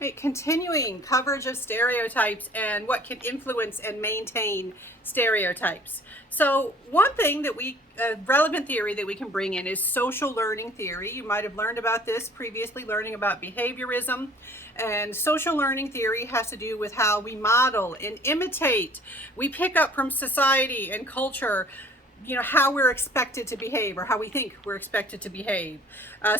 Right, continuing coverage of stereotypes and what can influence and maintain stereotypes. So one thing that relevant theory that we can bring in is social learning theory. You might have learned about this previously, learning about behaviorism. And social learning theory has to do with how we model and imitate. We pick up from society and culture, how we're expected to behave or how we think we're expected to behave.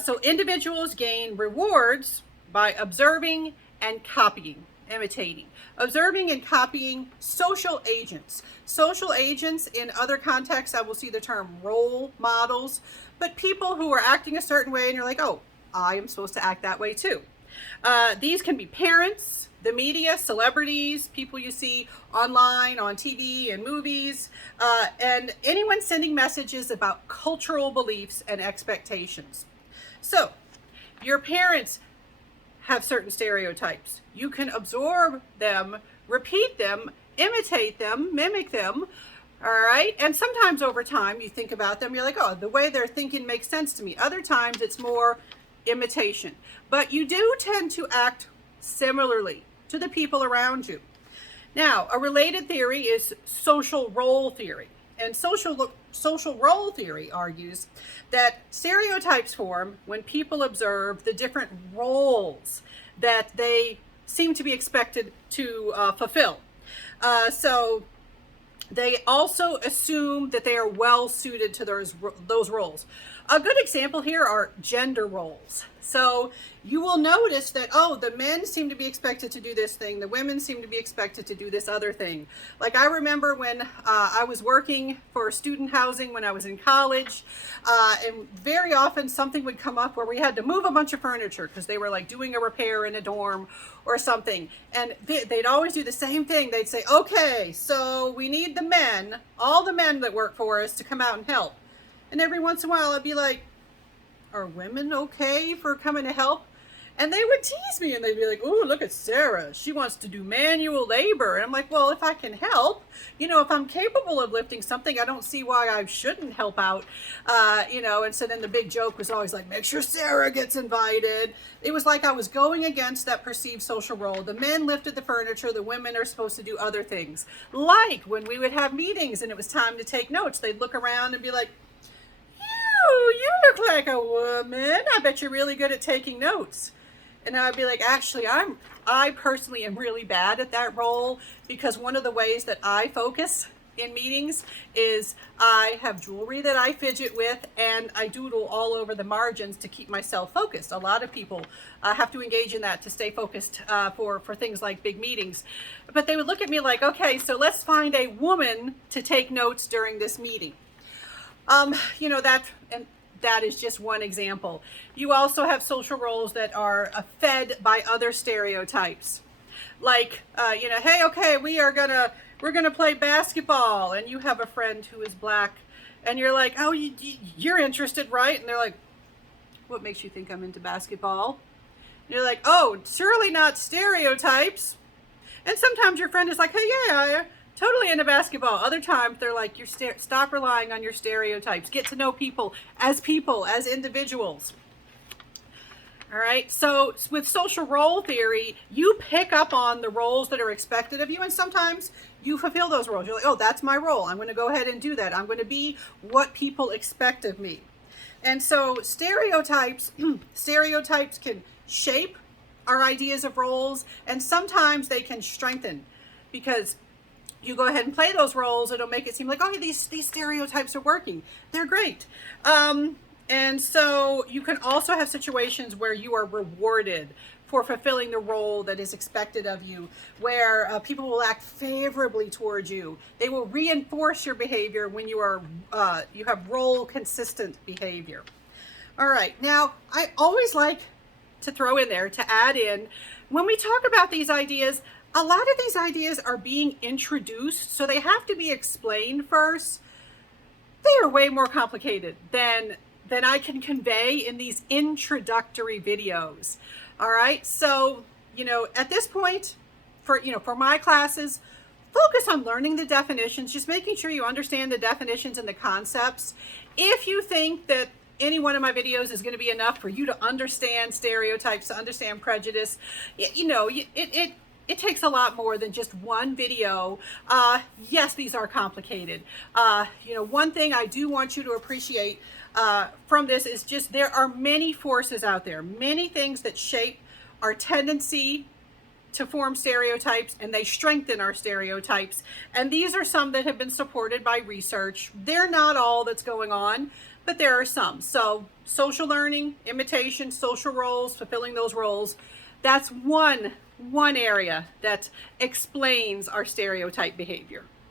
So individuals gain rewards by observing and copying, imitating. Observing and copying social agents. Social agents, in other contexts, I will see the term role models, but people who are acting a certain way and you're like, oh, I am supposed to act that way too. These can be parents, the media, celebrities, people you see online, on TV and movies, and anyone sending messages about cultural beliefs and expectations. So, your parents have certain stereotypes. You can absorb them, repeat them, imitate them, mimic them, all right? And sometimes over time you think about them, you're like, oh, the way they're thinking makes sense to me. Other times it's more imitation. But you do tend to act similarly to the people around you. Now, a related theory is social role theory. And social role theory argues that stereotypes form when people observe the different roles that they seem to be expected to fulfill. So they also assume that they are well suited to those roles. A good example here are gender roles. So you will notice that, oh, the men seem to be expected to do this thing. The women seem to be expected to do this other thing. Like I remember when I was working for student housing when I was in college, and very often something would come up where we had to move a bunch of furniture because they were like doing a repair in a dorm or something. And they'd always do the same thing. They'd say, okay, so we need the men, all the men that work for us to come out and help. And every once in a while I'd be like, are women okay for coming to help? And they would tease me and they'd be like, oh, look at Sarah. She wants to do manual labor. And I'm like, well, if I can help, if I'm capable of lifting something, I don't see why I shouldn't help out. And so then the big joke was always like, make sure Sarah gets invited. It was like I was going against that perceived social role. The men lifted the furniture. The women are supposed to do other things. Like when we would have meetings and it was time to take notes, they'd look around and be like, you look like a woman. I bet you're really good at taking notes. And I'd be like, actually, I personally am really bad at that role because one of the ways that I focus in meetings is I have jewelry that I fidget with and I doodle all over the margins to keep myself focused. A lot of people have to engage in that to stay focused for things like big meetings. But they would look at me like, okay, so let's find a woman to take notes during this meeting. That is just one example. You also have social roles that are fed by other stereotypes. Like, hey, okay, we're gonna play basketball, and you have a friend who is black, and you're like, oh, you're interested, right? And they're like, what makes you think I'm into basketball? And you're like, oh, surely not stereotypes. And sometimes your friend is like, hey, yeah, totally into basketball. Other times they're like, stop relying on your stereotypes. Get to know people, as individuals. All right. So with social role theory, you pick up on the roles that are expected of you. And sometimes you fulfill those roles. You're like, oh, that's my role. I'm going to go ahead and do that. I'm going to be what people expect of me. And so stereotypes can shape our ideas of roles. And sometimes they can strengthen because you go ahead and play those roles, it'll make it seem like, oh, these stereotypes are working. They're great. And so you can also have situations where you are rewarded for fulfilling the role that is expected of you, where people will act favorably towards you. They will reinforce your behavior when you have role consistent behavior. All right. Now, I always like to throw in there, to add in, when we talk about these ideas, a lot of these ideas are being introduced, so they have to be explained first. They are way more complicated than I can convey in these introductory videos. All right, so at this point, for my classes, focus on learning the definitions, just making sure you understand the definitions and the concepts. If you think that any one of my videos is going to be enough for you to understand stereotypes, to understand prejudice. It takes a lot more than just one video. Yes, these are complicated. One thing I do want you to appreciate from this is just there are many forces out there, many things that shape our tendency to form stereotypes, and they strengthen our stereotypes. And these are some that have been supported by research. They're not all that's going on, but there are some. So social learning, imitation, social roles, fulfilling those roles, that's one area that explains our stereotype behavior.